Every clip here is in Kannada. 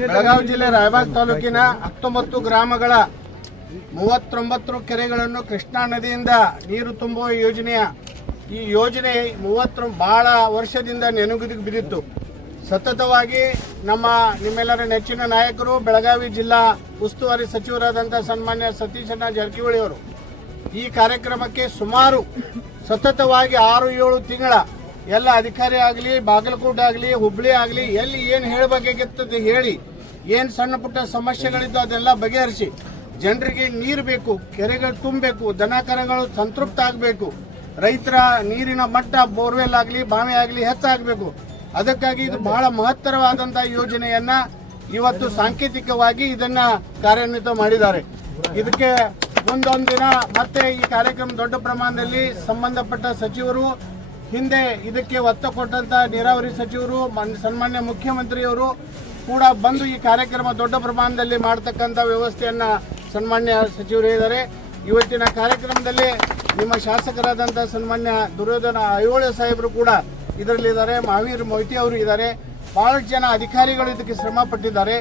ಬೆಳಗಾವಿ ಜಿಲ್ಲೆ ರಾಯಬಾಗ್ ತಾಲೂಕಿನ 19 ಗ್ರಾಮಗಳ 39 ಕೆರೆಗಳನ್ನು ಕೃಷ್ಣಾ ನದಿಯಿಂದ ನೀರು ತುಂಬುವ ಈ ಯೋಜನೆ 30 ಬಹಳ ವರ್ಷದಿಂದ ನೆನೆಗುದಿಗೆ ಬಿದ್ದಿತ್ತು. ಸತತವಾಗಿ ನಿಮ್ಮೆಲ್ಲರ ನೆಚ್ಚಿನ ನಾಯಕರು ಬೆಳಗಾವಿ ಜಿಲ್ಲಾ ಉಸ್ತುವಾರಿ ಸಚಿವರಾದಂಥ ಸನ್ಮಾನ್ಯ ಸತೀಶ್ ಜಾರಕಿಹೊಳಿ ಅವರು ಈ ಕಾರ್ಯಕ್ರಮಕ್ಕೆ ಸುಮಾರು ಸತತವಾಗಿ 6-7 ತಿಂಗಳ ಎಲ್ಲ ಅಧಿಕಾರಿ ಆಗಲಿ, ಬಾಗಲಕೋಟೆ ಆಗಲಿ, ಹುಬ್ಬಳ್ಳಿ ಆಗಲಿ, ಎಲ್ಲಿ ಏನು ಹೇಳಬೇಕಾಗಿತ್ತು ಹೇಳಿ, ಏನು ಸಣ್ಣ ಪುಟ್ಟ ಸಮಸ್ಯೆಗಳಿದ್ದು ಅದೆಲ್ಲ ಬಗೆಹರಿಸಿ ಜನರಿಗೆ ನೀರು ಬೇಕು, ಕೆರೆಗಳು ತುಂಬಬೇಕು, ದನ ಕರುಗಳು ಸಂತೃಪ್ತ ಆಗಬೇಕು, ರೈತರ ನೀರಿನ ಮಟ್ಟ ಬೋರ್ವೆಲ್ ಆಗಲಿ, ಬಾವಿ ಆಗಲಿ ಹೆಚ್ಚಾಗಬೇಕು. ಅದಕ್ಕಾಗಿ ಇದು ಬಹಳ ಮಹತ್ತರವಾದಂಥ ಯೋಜನೆಯನ್ನ ಇವತ್ತು ಸಾಂಕೇತಿಕವಾಗಿ ಇದನ್ನ ಕಾರ್ಯಾನ್ವಿತ ಮಾಡಿದ್ದಾರೆ. ಇದಕ್ಕೆ ಮುಂದೊಂದು ದಿನ ಮತ್ತೆ ಈ ಕಾರ್ಯಕ್ರಮ ದೊಡ್ಡ ಪ್ರಮಾಣದಲ್ಲಿ ಸಂಬಂಧಪಟ್ಟ ಸಚಿವರು, ಹಿಂದೆ ಇದಕ್ಕೆ ಒತ್ತು ಕೊಟ್ಟಂತ ನೀರಾವರಿ ಸಚಿವರು, ಸನ್ಮಾನ್ಯ ಮುಖ್ಯಮಂತ್ರಿಯವರು ಕೂಡ ಬಂದು ಈ ಕಾರ್ಯಕ್ರಮ ದೊಡ್ಡ ಪ್ರಮಾಣದಲ್ಲಿ ಮಾಡತಕ್ಕಂಥ ವ್ಯವಸ್ಥೆಯನ್ನ ಸನ್ಮಾನ್ಯ ಸಚಿವರು ಹೇಳಿದ್ದಾರೆ. ಇವತ್ತಿನ ಕಾರ್ಯಕ್ರಮದಲ್ಲಿ ನಿಮ್ಮ ಶಾಸಕರಾದಂಥ ಸನ್ಮಾನ್ಯ ದುರ್ಯೋಧನ ಐಹೊಳೆ ಸಾಹೇಬರು ಕೂಡ ಇದರಲ್ಲಿದ್ದಾರೆ, ಮಹಾವೀರ್ ಮೊಯ್ತಿ ಅವರು ಇದ್ದಾರೆ. ಬಹಳಷ್ಟು ಜನ ಅಧಿಕಾರಿಗಳು ಇದಕ್ಕೆ ಶ್ರಮ ಪಟ್ಟಿದ್ದಾರೆ.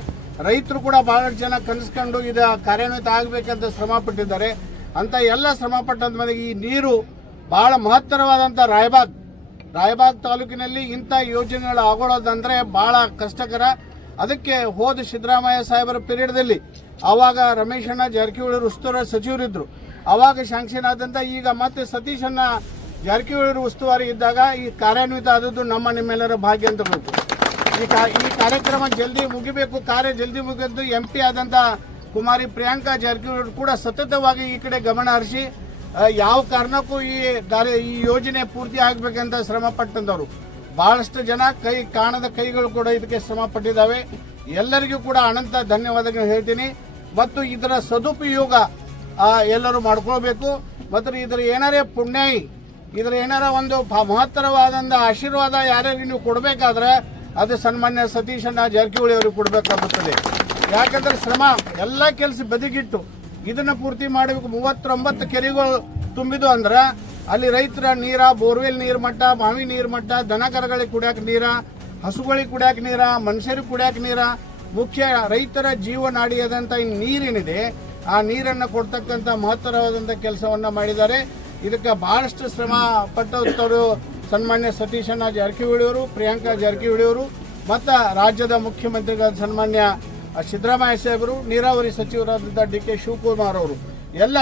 ರೈತರು ಕೂಡ ಬಹಳಷ್ಟು ಜನ ಕನಸ್ಕೊಂಡು ಇದು ಕಾರ್ಯಾನ್ವಿತ ಆಗಬೇಕಂತ ಶ್ರಮ ಪಟ್ಟಿದ್ದಾರೆ. ಅಂತ ಎಲ್ಲ ಶ್ರಮ ಪಟ್ಟಂತ ಮೇಲೆ ಈ ನೀರು ಬಹಳ ಮಹತ್ತರವಾದಂಥ ರಾಯಬಾಗ್ ತಾಲೂಕಿನಲ್ಲಿ ಇಂಥ ಯೋಜನೆಗಳು ಆಗೋದಂದ್ರೆ ಬಹಳ ಕಷ್ಟಕರ. ಅದಕ್ಕೆ ಹೋದ ಸಿದ್ದರಾಮಯ್ಯ ಸಾಹೇಬರ ಪೀರಿಯಡ್ದಲ್ಲಿ ಆವಾಗ ರಮೇಶಣ್ಣ ಜಾರಕಿಹೊಳಿ ಉಸ್ತುವಾರಿ ಸಚಿವರಿದ್ರು, ಆವಾಗ ಶಾಂಕ್ಷನ್ ಆದಂತ. ಈಗ ಮತ್ತೆ ಸತೀಶಣ್ಣ ಜಾರಕಿಹೊಳಿ ಉಸ್ತುವಾರಿ ಇದ್ದಾಗ ಈ ಕಾರ್ಯಾನ್ವಿತ ಆದದ್ದು ನಿಮ್ಮೆಲ್ಲರ ಭಾಗ್ಯ ಅಂತ ಬೇಕು. ಈ ಕಾರ್ಯಕ್ರಮ ಜಲ್ದಿ ಮುಗಿಬೇಕು, ಕಾರ್ಯ ಜಲ್ದಿ ಮುಗಿದ್ದು MP ಆದಂತ ಕುಮಾರಿ ಪ್ರಿಯಾಂಕಾ ಜಾರಕಿಹೊಳಿ ಕೂಡ ಸತತವಾಗಿ ಈ ಕಡೆ ಗಮನ ಹರಿಸಿ ಯಾವ ಕಾರಣಕ್ಕೂ ಈ ಯೋಜನೆ ಪೂರ್ತಿ ಆಗ್ಬೇಕಂತ ಶ್ರಮ ಪಟ್ಟಂತವ್ರು ಬಹಳಷ್ಟು ಜನ ಕಾಣದ ಕೈಗಳು ಕೂಡ ಇದಕ್ಕೆ ಶ್ರಮ ಪಟ್ಟಿದ್ದಾವೆ. ಎಲ್ಲರಿಗೂ ಕೂಡ ಅನಂತ ಧನ್ಯವಾದಗಳು ಹೇಳ್ತೀನಿ. ಮತ್ತು ಇದರ ಸದುಪಯೋಗ ಎಲ್ಲರೂ ಮಾಡ್ಕೊಳ್ಬೇಕು. ಮತ್ತು ಇದರ ಏನಾರೇ ಪುಣ್ಯಾಯಿ, ಇದರ ಏನಾರ ಒಂದು ಮಹತ್ತರವಾದಂಥ ಆಶೀರ್ವಾದ ಯಾರ್ಯಾರಿಗೆ ನೀವು ಕೊಡಬೇಕಾದ್ರೆ ಅದು ಸನ್ಮಾನ್ಯ ಸತೀಶ್ ಜಾರಕಿಹೊಳಿ ಅವರಿಗೆ ಕೊಡಬೇಕಾಗುತ್ತದೆ. ಯಾಕಂದ್ರೆ ಶ್ರಮ ಎಲ್ಲ ಕೆಲಸ ಬದಿಗಿಟ್ಟು ಇದನ್ನ ಪೂರ್ತಿ ಮಾಡಬೇಕು. 39 ಕೆರೆಗಳು ತುಂಬಿದು ಅಂದ್ರೆ ಅಲ್ಲಿ ರೈತರ ನೀರ, ಬೋರ್ವೆಲ್ ನೀರ್ ಮಟ್ಟ, ಬಾವಿ ನೀರ್ ಮಟ್ಟ, ದನ ಕರುಗಳಿಗೆ ಕುಡಿಯಾಕ ನೀರ, ಹಸುಗಳಿಗೆ ಕುಡಿಯಾಕ ನೀರ, ಮನುಷ್ಯರಿಗೆ ಕುಡಿಯಾಕ ನೀರ, ಮುಖ್ಯ ರೈತರ ಜೀವನಾಡಿಯಾದಂಥ ಈ ನೀರೇನಿದೆ ಆ ನೀರನ್ನು ಕೊಡ್ತಕ್ಕಂಥ ಮಹತ್ತರವಾದಂಥ ಕೆಲಸವನ್ನ ಮಾಡಿದ್ದಾರೆ. ಇದಕ್ಕೆ ಬಹಳಷ್ಟು ಶ್ರಮ ಪಟ್ಟವರು ಸನ್ಮಾನ್ಯ ಸತೀಶ್ ಜಾರಕಿಹೊಳಿ ಅವರು, ಪ್ರಿಯಾಂಕಾ ಜಾರಕಿಹೊಳಿ ಅವರು ಮತ್ತು ರಾಜ್ಯದ ಮುಖ್ಯಮಂತ್ರಿಗಳಾದ ಸನ್ಮಾನ್ಯ ಸಿದ್ದರಾಮಯ್ಯ ಸಾಹೇಬರು, ನೀರಾವರಿ ಸಚಿವರಾದಂಥ DK ಶಿವಕುಮಾರ್ ಅವರು ಎಲ್ಲ